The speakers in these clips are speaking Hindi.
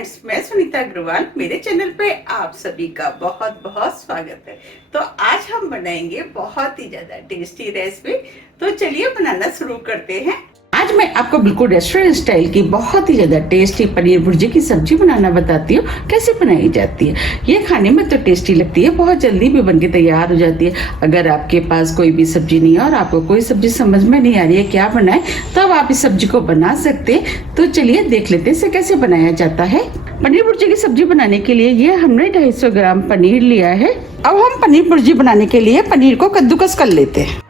फ्रेंड्स, मैं सुनीता अग्रवाल। मेरे चैनल पे आप सभी का बहुत बहुत स्वागत है। तो आज हम बनाएंगे बहुत ही ज्यादा टेस्टी रेसिपी। तो चलिए बनाना शुरू करते हैं। आज मैं आपको बिल्कुल रेस्टोरेंट स्टाइल की बहुत ही ज्यादा टेस्टी पनीर भुर्जी की सब्जी बनाना बताती हूँ। कैसे बनाई जाती है। ये खाने में तो टेस्टी लगती है, बहुत जल्दी भी बनके तैयार हो जाती है। अगर आपके पास कोई भी सब्जी नहीं है और आपको कोई सब्जी समझ में नहीं आ रही है क्या बनाए, तो अब आप इस सब्जी को बना सकते हैं। तो चलिए देख लेते हैं इसे कैसे बनाया जाता है। पनीर भुर्जी की सब्जी बनाने के लिए ये हमने 250 ग्राम पनीर लिया है। अब हम पनीर भुर्जी बनाने के लिए पनीर को कद्दूकस कर लेते हैं।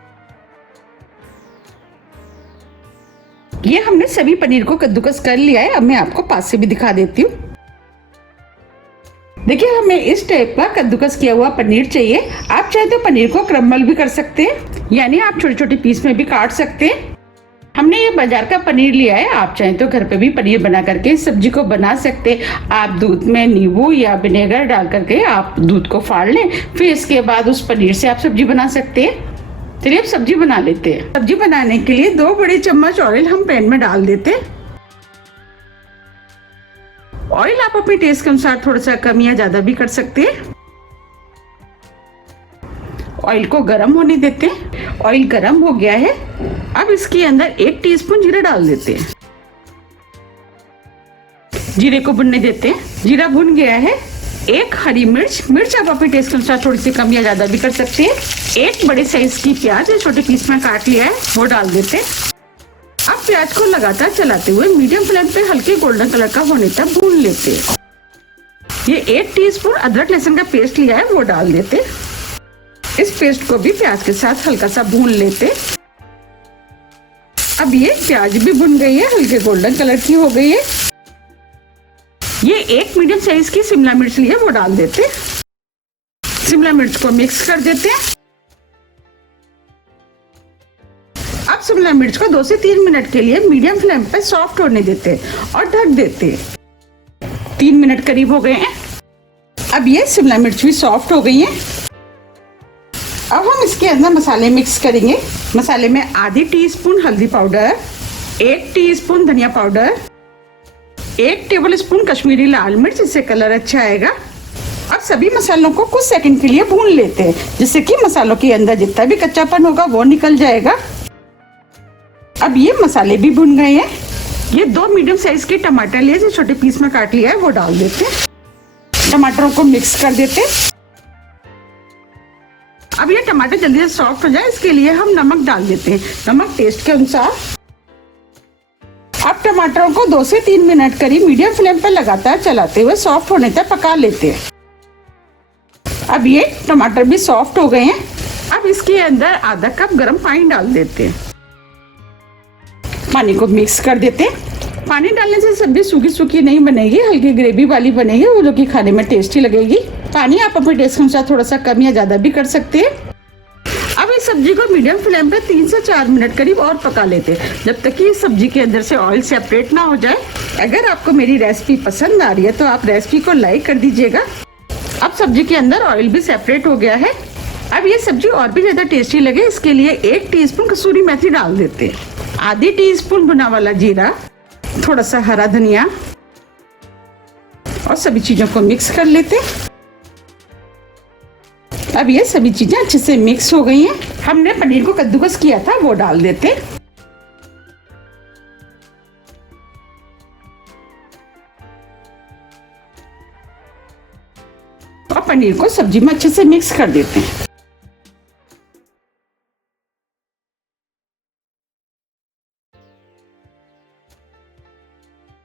ये हमने सभी पनीर को कद्दूकस कर लिया है। अब मैं आपको पास से भी दिखा देती हूँ। देखिए, हमें इस टाइप का कद्दूकस किया हुआ पनीर चाहिए। आप चाहे तो पनीर को क्रम्बल भी कर सकते हैं, यानी आप छोटे छोटे पीस में भी काट सकते हैं। हमने ये बाजार का पनीर लिया है। आप चाहे तो घर पे भी पनीर बना करके इस सब्जी को बना सकते हैं। आप दूध में नींबू या विनेगर डाल करके आप दूध को फाड़ लें, फिर इसके बाद उस पनीर से आप सब्जी बना सकते हैं। चलिए अब सब्जी बना लेते हैं। सब्जी बनाने के लिए 2 बड़े चम्मच ऑयल हम पैन में डाल देते हैं। ऑयल आप अपने टेस्ट के अनुसार थोड़ा सा कम या ज्यादा भी कर सकते हैं। ऑयल को गर्म होने देते हैं। ऑयल गर्म हो गया है। अब इसके अंदर 1 टीस्पून जीरा डाल देते हैं। जीरे को भुनने देते हैं। जीरा भुन गया है। 1 हरी मिर्च आप अपने टेस्ट के अनुसार थोड़ी सी कम या ज्यादा भी कर सकते हैं। 1 बड़े साइज की प्याज छोटे पीस में काट लिया है, वो डाल देते हैं। अब प्याज को लगातार चलाते हुए मीडियम फ्लेम पे हल्के गोल्डन कलर का होने तक भून लेते हैं। ये 1 टीस्पून अदरक लहसुन का पेस्ट लिया है, वो डाल देते हैं। इस पेस्ट को भी प्याज के साथ हल्का सा भून लेते हैं। अब ये प्याज भी भुन गई है, हल्के गोल्डन कलर की हो गई है। ये 1 मीडियम साइज की शिमला मिर्च ली है, वो डाल देते हैं। शिमला मिर्च को मिक्स कर देते हैं। अब शिमला मिर्च को 2 से 3 मिनट के लिए मीडियम फ्लेम पे सॉफ्ट होने देते हैं और ढक देते हैं। 3 मिनट करीब हो गए हैं। अब ये शिमला मिर्च भी सॉफ्ट हो गई है। अब हम इसके अंदर मसाले मिक्स करेंगे। मसाले में आधी टीस्पून हल्दी पाउडर, 1 टीस्पून धनिया पाउडर, 1 टेबलस्पून कश्मीरी लाल मिर्च, इससे कलर अच्छा आएगा। अब सभी मसालों को कुछ सेकंड के लिए भून लेते हैं, जिससे कि मसालों के अंदर जितना भी कच्चापन होगा वो निकल जाएगा। अब ये मसाले भी भुन गए हैं। ये 2 मीडियम साइज के टमाटर लिए, जो छोटे पीस में काट लिया है, वो डाल देते हैं। टमाटरों को मिक्स कर देते हैं। अब ये टमाटर जल्दी से सॉफ्ट हो जाए, इसके लिए हम नमक डाल देते हैं, नमक टेस्ट के अनुसार। अब टमाटरों को 2 से 3 मिनट करीब मीडियम फ्लेम पर लगातार चलाते हुए सॉफ्ट होने तक पका लेते हैं। अब ये टमाटर भी सॉफ्ट हो गए हैं। अब इसके अंदर आधा कप गर्म पानी डाल देते हैं। पानी को मिक्स कर देते हैं। पानी डालने से सब्जी सूखी सूखी नहीं बनेगी, हल्की ग्रेवी वाली बनेगी, वो जो कि खाने में टेस्टी लगेगी। पानी आप अपने टेस्ट के अनुसार थोड़ा सा कम या ज्यादा भी कर सकते हैं। अब इस सब्जी को मीडियम फ्लेम पे 3 से 4 मिनट करीब और पका लेते हैं, जब तक कि इस सब्जी के अंदर से ऑयल सेपरेट ना हो जाए। अगर आपको मेरी रेसिपी पसंद आ रही है तो आप रेसिपी को लाइक कर दीजिएगा। अब सब्जी के अंदर ऑयल भी सेपरेट हो गया है। अब ये सब्जी और भी ज्यादा टेस्टी लगे, इसके लिए 1 टीस्पून कसूरी मेथी डाल देते हैं, आधी टीस्पून भुना वाला जीरा, थोड़ा सा हरा धनिया, और सभी चीजों को मिक्स कर लेते हैं। अब ये सभी चीजें अच्छे से मिक्स हो गई हैं। हमने पनीर को कद्दूकस किया था, वो डाल देते हैं। और पनीर को सब्जी में अच्छे से मिक्स कर देते हैं।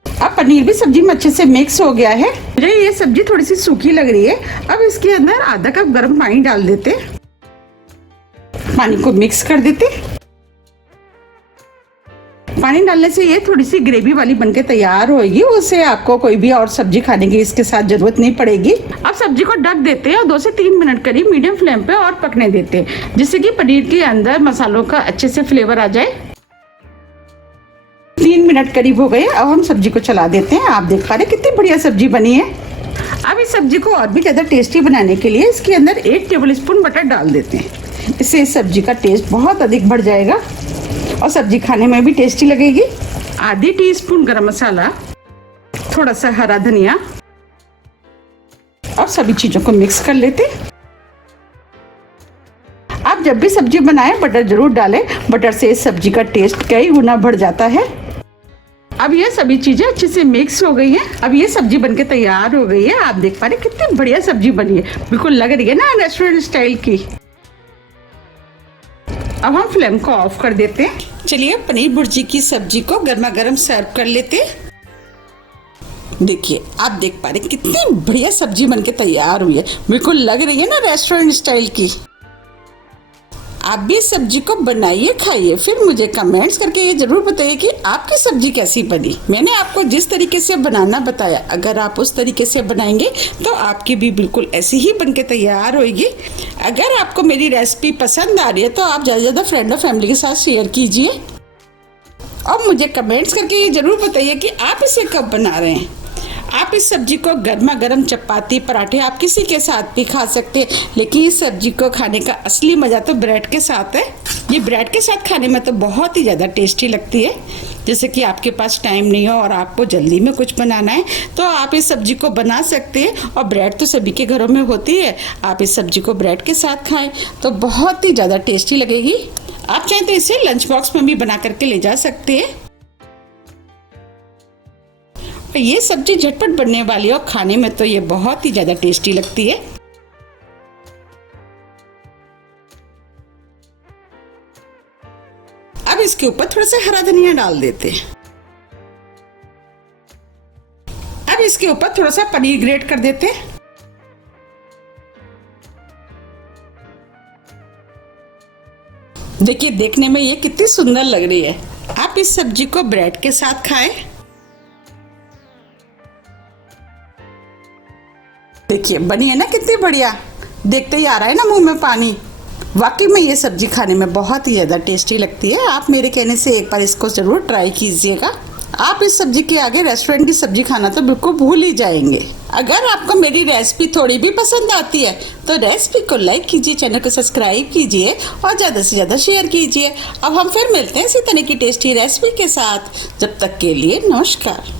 अब पनीर भी सब्जी में अच्छे से मिक्स हो गया है। मुझे ये सब्जी थोड़ी सी सूखी लग रही है। अब इसके अंदर आधा कप गर्म पानी डाल देते। पानी को मिक्स कर देते। पानी डालने से ये थोड़ी सी ग्रेवी वाली बनके तैयार होगी, उससे आपको कोई भी और सब्जी खाने की इसके साथ जरूरत नहीं पड़ेगी। अब सब्जी को ढक देते हैं और 2 से 3 मिनट करीब मीडियम फ्लेम पे और पकने देते हैं, जिससे कि पनीर के अंदर मसालों का अच्छे से फ्लेवर आ जाए। 3 मिनट करीब हो गए। अब हम सब्जी को चला देते हैं। आप देख पा रहे कितनी बढ़िया सब्जी बनी है। अब इस सब्जी को और भी ज्यादा टेस्टी बनाने के लिए इसके अंदर 1 टेबलस्पून बटर डाल देते हैं। इससे इस सब्जी का टेस्ट बहुत अधिक बढ़ जाएगा और सब्जी खाने में भी टेस्टी लगेगी। आधी टीस्पून गरम मसाला, थोड़ा सा हरा धनिया और सभी चीजों को मिक्स कर लेते। आप जब भी सब्जी बनाएं बटर जरूर डालें, बटर से इस सब्जी का टेस्ट कई गुना बढ़ जाता है। अब ये सभी चीजें अच्छे से मिक्स हो गई हैं। अब ये सब्जी बनके तैयार हो गई है। आप देख पा रहे कितनी बढ़िया सब्जी बनी है, बिल्कुल लग रही है ना रेस्टोरेंट स्टाइल की। अब हम फ्लेम को ऑफ कर देते हैं। चलिए पनीर भुर्जी की सब्जी को गर्मा गर्म सर्व कर लेते हैं। देखिए आप देख पा रहे कितनी बढ़िया सब्जी बनके तैयार हुई है, बिल्कुल लग रही है ना रेस्टोरेंट स्टाइल की। आप भी सब्जी को बनाइए, खाइए, फिर मुझे कमेंट्स करके ये जरूर बताइए कि आपकी सब्जी कैसी बनी। मैंने आपको जिस तरीके से बनाना बताया, अगर आप उस तरीके से बनाएंगे तो आपकी भी बिल्कुल ऐसी ही बनके तैयार होगी। अगर आपको मेरी रेसिपी पसंद आ रही है तो आप ज़्यादा से ज़्यादा फ्रेंड और फैमिली के साथ शेयर कीजिए और मुझे कमेंट्स करके ये जरूर बताइए कि आप इसे कब बना रहे हैं। आप इस सब्जी को गर्मा गर्म चपाती पराठे आप किसी के साथ भी खा सकते हैं, लेकिन इस सब्जी को खाने का असली मज़ा तो ब्रेड के साथ है। ये ब्रेड के साथ खाने में तो बहुत ही ज़्यादा टेस्टी लगती है। जैसे कि आपके पास टाइम नहीं हो और आपको जल्दी में कुछ बनाना है तो आप इस सब्जी को बना सकते हैं। और ब्रेड तो सभी के घरों में होती है, आप इस सब्जी को ब्रेड के साथ खाएं तो बहुत ही ज़्यादा टेस्टी लगेगी। आप चाहें तो इसे लंच बॉक्स में भी बना करके ले जा सकते हैं। ये सब्जी झटपट बनने वाली है और खाने में तो ये बहुत ही ज़्यादा टेस्टी लगती है। अब इसके ऊपर थोड़ा सा हरा धनिया डाल देते हैं। अब इसके ऊपर थोड़ा सा पनीर ग्रेट कर देते हैं। देखिए देखने में ये कितनी सुंदर लग रही है। आप इस सब्जी को ब्रेड के साथ खाएं। देखिए बनी है ना कितनी बढ़िया, देखते ही आ रहा है ना मुंह में पानी। वाकई में ये सब्जी खाने में बहुत ही ज़्यादा टेस्टी लगती है। आप मेरे कहने से एक बार इसको ज़रूर ट्राई कीजिएगा। आप इस सब्जी के आगे रेस्टोरेंट की सब्जी खाना तो बिल्कुल भूल ही जाएंगे। अगर आपको मेरी रेसिपी थोड़ी भी पसंद आती है तो रेसिपी को लाइक कीजिए, चैनल को सब्सक्राइब कीजिए और ज़्यादा से ज़्यादा शेयर कीजिए। अब हम फिर मिलते हैं इसी तरह की टेस्टी रेसिपी के साथ। जब तक के लिए नमस्कार।